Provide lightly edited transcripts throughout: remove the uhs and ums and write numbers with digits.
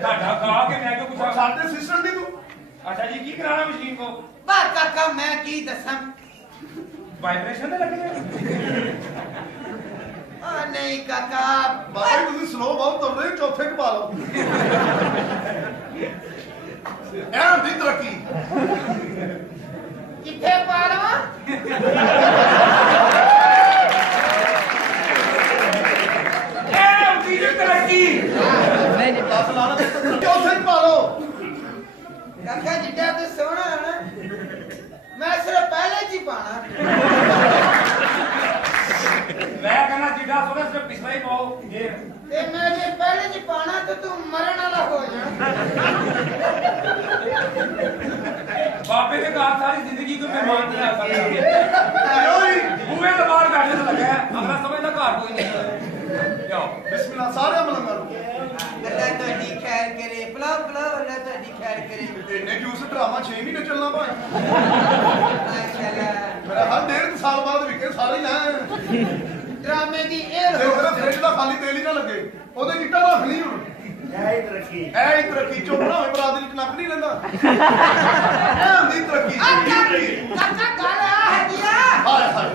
ਤੁਹਾਡਾ ਖਾ ਕੇ ਮੈਂ ਕਿਉਂ ਪੁੱਛਾਂ? ਸਾਡੇ ਸਿਸਟਰ ਦੀ ਤੂੰ ਅੱਛਾ ਜੀ, ਕੀ ਕਰਾਣਾ ਮਸ਼ੀਨ ਕੋ? ਬਾ ਕਾਕਾ ਮੈਂ ਕੀ ਦੱਸਾਂ। ਵਾਈਬ੍ਰੇਸ਼ਨ ਤੇ ਲੱਗੇ ਆ ਨਹੀਂ ਕਾਕਾ ਬਾਬਾ ਜੀ ਤੁਸੀਂ ਸਲੋ ਬਹੁਤ ਤੁਰ ਰਹੇ ਹੋ, ਚੌਥੇ ਚ ਪਾ ਲਓ। ਇਹ ਹੁੰਦੀ ਤਰੱਕੀ। ਕਿੱਥੇ ਪਾ ਲਵਾਂ? ਇਹ ਹੁੰਦੀ ਜੀ ਤਰੱਕੀ। ਦੱਸ ਲਾ ਲੈ ਚੌਥੇ ਚ ਪਾ ਲਓ। ਕਾਕਾ ਜਿੱਡਾ ਤੂੰ ਸੋਹਣਾ ਹੈ ਨਾ, ਮੈਂ ਸਿਰਫ ਪਹਿਲੇ ਚ ਹੀ ਪਾਣਾ। ਮੈਂ ਕਹਿੰਦਾ ਜਿੱਡਾ ਸੋਹਣਾ ਸਿਰਫ ਪਿਛਲਾ ਹੀ ਪਾਓ ਇਹ। ਤੇ ਮੈਂ ਜੇ ਪਹਿਲੇ ਚ ਪਾਣਾ ਤੇ ਤੂੰ ਮਰਨ ਵਾਲਾ ਹੋ ਜਾਣਾ। ਬਾਬੇ ਦੇ ਘਰ ਸਾਰੀ ਜ਼ਿੰਦਗੀ ਤੋਂ ਮਹਿਮਾਨ ਨਹੀਂ ਆ ਸਕਦਾ। ਕਿਉਂ ਜੀ? ਬੂਹੇ ਤੋਂ ਬਾਹਰ ਕੱਢ ਕੇ ਲੱਗਾ ਅਗਲਾ ਸਮਝਦਾ ਘਰ ਕੋਈ ਨਹੀਂ। ਜਾਓ ਬਿਸਮਿਲ੍ਲਾ ਸਾਰੇ ਮਲੰਗਾਂ ਨੂੰ। ਅੱਲਾ ਤੁਹਾਡੀ ਖੈਰ ਕਰੇ, ਪਲਾਓ ਪਲਾਓ, ਅੱਲਾ ਤੁਹਾਡੀ ਖੈਰ ਕਰੇ। ਇੰਨੇ ਜੂਸ ਡਰਾਮਾ 6 ਮਹੀਨੇ ਚੱਲਣਾ ਭਾਈ। ਮਾਸ਼ਾਅੱਲਾ। ਮੇਰਾ ਹਰ 1.5 ਸਾਲ ਬਾਅਦ ਵਿਕੇ ਸਾਰੇ ਲੈ। ਡਰਾਮੇ ਦੀ ਇਹ ਜੇ ਮੇਰਾ ਫ੍ਰਿਜ ਦਾ ਖਾਲੀ ਤੇਲ ਹੀ ਨਾ ਲੱਗੇ ਉਹਦੇ ਇੱਟਾਂ ਰੱਖ ਲਈ ਹੁਣ। ਐ ਤਰੱਕੀ ਐ ਹੀ ਤਰੱਕੀ ਚੁੱਪ ਨਾ ਹੋਏ ਬਰਾਦਰੀ ਚ ਨੱਕ ਨਹੀਂ ਲੈਂਦਾ। ਇਹ ਹੁੰਦੀ ਤਰੱਕੀ। ਕਾਕਾ ਗੱਲ ਆ ਹਦੀਆ। ਹਾਏ ਹਾਏ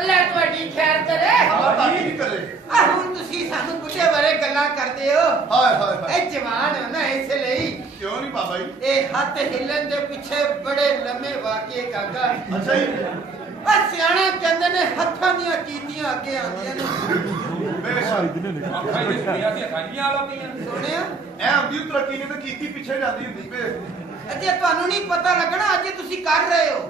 ਅੱਲਾ ਤੁਹਾਡੀ ਖੈਰ ਕਰੇ। ਹਾਂ ਤਾਂ ਕੀ ਕਰੇ। ਆ ਹੁਣ ਤੁਸੀਂ ਸਾਨੂੰ ਬੁੱਢੇ ਬਾਰੇ ਗੱਲਾਂ ਕਰਦੇ ਹੋ। ਹਾਏ ਹਾਏ ਹਾਏ ਇਹ ਜਵਾਨ ਹੋ ਨਾ ਇਸ ਲਈ। ਕਿਉਂ ਨਹੀਂ ਬਾਬਾ ਜੀ? ਇਹ ਹੱਥ ਹਿੱਲਣ ਦੇ ਪਿੱਛੇ ਬੜੇ ਲੰਮੇ ਵਾਕਿਏ ਕਾਕਾ। ਅੱਛਾ ਜੀ ਆ ਸਿਆਣੇ ਕਹਿੰਦੇ ਨੇ ਹੱਥਾਂ ਦੀਆਂ ਕੀਤੀਆਂ ਅੱਗੇ ਆਉਂਦੀਆਂ ਨੇ। ਬੇਸ਼ੱਕ ਅੱਖਾਂ ਹੀ ਸੁਣੀਆਂ ਦੀਆਂ ਖਾਈਆਂ ਲਾਉਂਦੀਆਂ। ਸੁਣਿਆ ਐ ਹੁੰਦੀ ਤਰੱਕੀ ਨੇ ਤਾਂ ਕੀਤੀ ਪਿੱਛੇ ਜਾਂਦੀ ਹੁੰਦੀ ਭੇ। ਅਜੇ ਤੁਹਾਨੂੰ ਨਹੀਂ ਪਤਾ ਲੱਗਣਾ ਅਜੇ ਤੁਸੀਂ ਕਰ ਰਹੇ ਹੋ।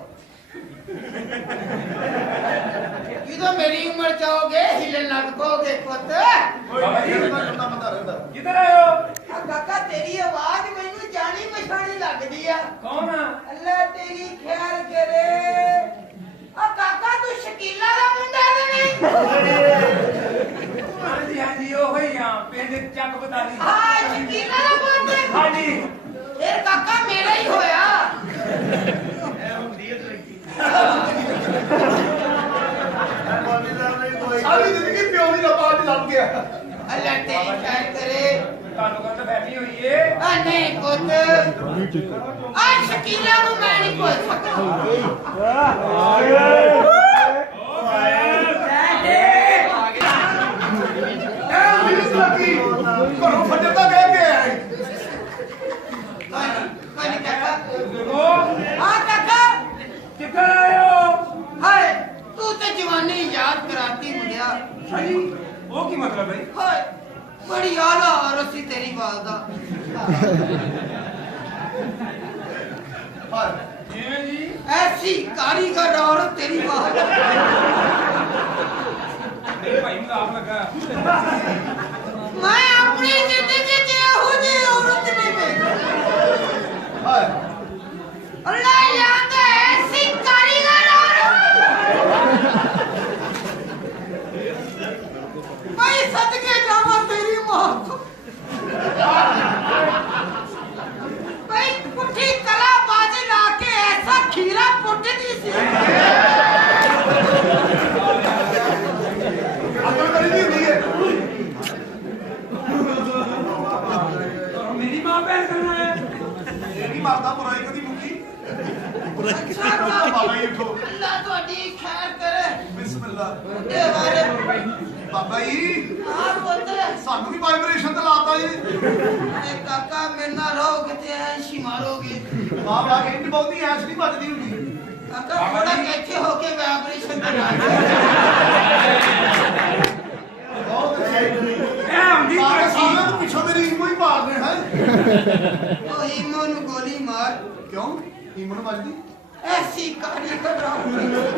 ਜਦੋਂ ਮੇਰੀ ਉਮਰ ਚ ਆਓਗੇ ਹਿੱਲਣ ਲੱਗ ਪਓਗੇ ਪੁੱਤ। ਬਾਬਾ ਜੀ ਇਹਦਾ ਲੰਦਾ ਬੰਦਾ ਰਹਿੰਦਾ। ਕਿੱਧਰ ਆਏ ਹੋ? ਆ ਕਾਕਾ ਤੇਰੀ ਆਵਾਜ਼ ਮੈਨੂੰ ਜਾਣੀ ਪਛਾਣੀ ਲੱਗਦੀ ਆ। ਕੌਣ ਆ? ਅੱਲਾ ਤੇਰੀ ਖੈਰ ਕਰੇ। ਆ ਕਾਕਾ ਤੂੰ ਸ਼ਕੀਲਾ ਦਾ ਮੁੰਡਾ ਨਹੀਂ? ਹਾਂਜੀ ਹਾਂਜੀ ਉਹ ਹੀ ਆ ਪਿੰਡ ਚੱਕ ਬਤਾਲੀ। ਹਾਂ ਸ਼ਕੀਲਾ ਦਾ ਮੁੰਡਾ। ਹਾਂਜੀ ਇਹ ਕਾਕਾ ਮੇਰਾ ਹੀ ਹੋਇਆ। ਐ ਹੁੰਦੀ ਹੈ ਤਰੱਕੀ ਸਾਰੀ ਜ਼ਿੰਦਗੀ ਪਿਓ ਦੀ ਰਬਾਤ ਚ ਲੱਗ ਗਿਆ। ਅੱਲਾ ਤੇਰੀ ਖੈਰ ਕਰੇ। ਤੁਹਾਨੂੰ ਕਹਿੰਦਾ ਬੈਠੀ ਹੋਈ ਏ। ਆ ਨਹੀਂ ਪੁੱਤ ਆ ਸ਼ਕੀਲਾ ਨੂੰ ਮੈਂ ਨਹੀਂ ਪੁੱਛ ਸਕਦਾ। ਐ ਹੁੰਦੀ ਤਰੱਕੀ। ਘਰੋਂ ਫੱਟੇ ਤਾਂ ਕਹਿ ਕੇ ਆਏ। ਕੋਈ ਕਾਕਾ। ਉਹ ਹਾਂ ਕਾਕਾ। ਕਿੱਧਰ ਆਏ ਹੋ? ਹਾਏ ਤੂੰ ਤੇ ਜਵਾਨੀ ਯਾਦ ਕਰਾਤੀ ਮੁੰਡਿਆ। ਹਾਂਜੀ ਉਹ ਕੀ ਮਤਲਬ ਹੈ? ਹਾਏ ਬੜੀ ਆਲਾ ਔਰਤ ਸੀ ਤੇਰੀ ਵਾਲਦਾ। ਹਾਏ ਜਿਵੇਂ ਜੀ ਐਸੀ ਕਾਰੀਗਰ ਔਰਤ ਤੇਰੀ ਵਾਲਦਾ। ਮੇਰੇ ਭਾਈ ਨੂੰ ਆਪ ਲੱਗਾ। ਮੈਂ ਆਪਣੀ ਜ਼ਿੰਦਗੀ 'ਚ ਇਹੋ ਜਿਹੀ ਔਰਤ ਨਹੀਂ ਵੇਖੀ। ਹਾਏ ਅੱਲਾ ਯਾਦ ਹੈ ਐਸੀ ਕਾਰੀਗਰ ਔਰਤ। ਮੈਂ ਸਦਕੇ ਜਾਵਾਂ ਤੇਰੀ ਮਾਂ ਤੋਂ। ਭਾਈ ਪੁੱਠੀ ਕਲਾ ਬਾਜੀ ਲਾ ਕੇ ਐਸਾ ਖੀਰਾ ਪੁੱਟਦੀ ਸੀ। ਅਕਲ ਕਰੀ ਦੀ ਹੁੰਦੀ ਹੈ। ਮੇਰੀ ਮਾਂ ਭੈਣ ਕਰਨਾ ਹੈ। ਇਹ ਨਹੀਂ ਮਰਦਾ ਬੁਰਾਈ ਕਦੀ ਮੁੱਕੀ। ਅੱਛਾ ਬਾਬਾ ਜੀ ਉਠੋ। ਅੱਲਾ ਤੁਹਾਡੀ ਖੈਰ ਕਰੇ। ਬਿਸਮਿਲ੍ਲਾ। ਇਹ ਬਾਰੇ ਬਾਬਾ ਜੀ ਆ ਪੁੱਤ ਸਾਨੂੰ ਵੀ ਵਾਈਬ੍ਰੇਸ਼ਨ ਤੇ ਲਾਤਾ ਜੀ। ਇਹ ਕਾਕਾ ਮੇਰੇ ਨਾਲ ਰਹੋਗੇ ਤੇ ਐਸ਼ੀ ਮਾਰੋਗੇ। ਬਾਬਾ ਇੰਨੀ ਬਹੁਤੀ ਐਸ਼ ਨਹੀਂ ਵੱਜਦੀ ਹੁੰਦੀ। ਕਾਕਾ ਥੋੜਾ ਇੱਥੇ ਹੋ ਕੇ ਵਾਈਬ੍ਰੇਸ਼ਨ ਤੇ ਲਾ ਬਹੁਤ ਅੱਛੀ। ਇਹ ਹੁੰਦੀ ਸਾਰੇ ਤਰੱਕੀ। ਸਾਰਿਆਂ ਤੋਂ ਪਿੱਛੋਂ ਮੇਰੀ ਈਮੋ ਹੀ ਮਾਰਦੇ ਹੈ। ਉਹ ਹੀਮੋ ਨੂੰ ਗੋਲੀ ਮਾਰ। ਕਿਉਂ ਈਮੋ ਨੂੰ ਵੱਜਦੀ? ਐਸੀ ਕਾਰੀਗਰ ਔਰਤ।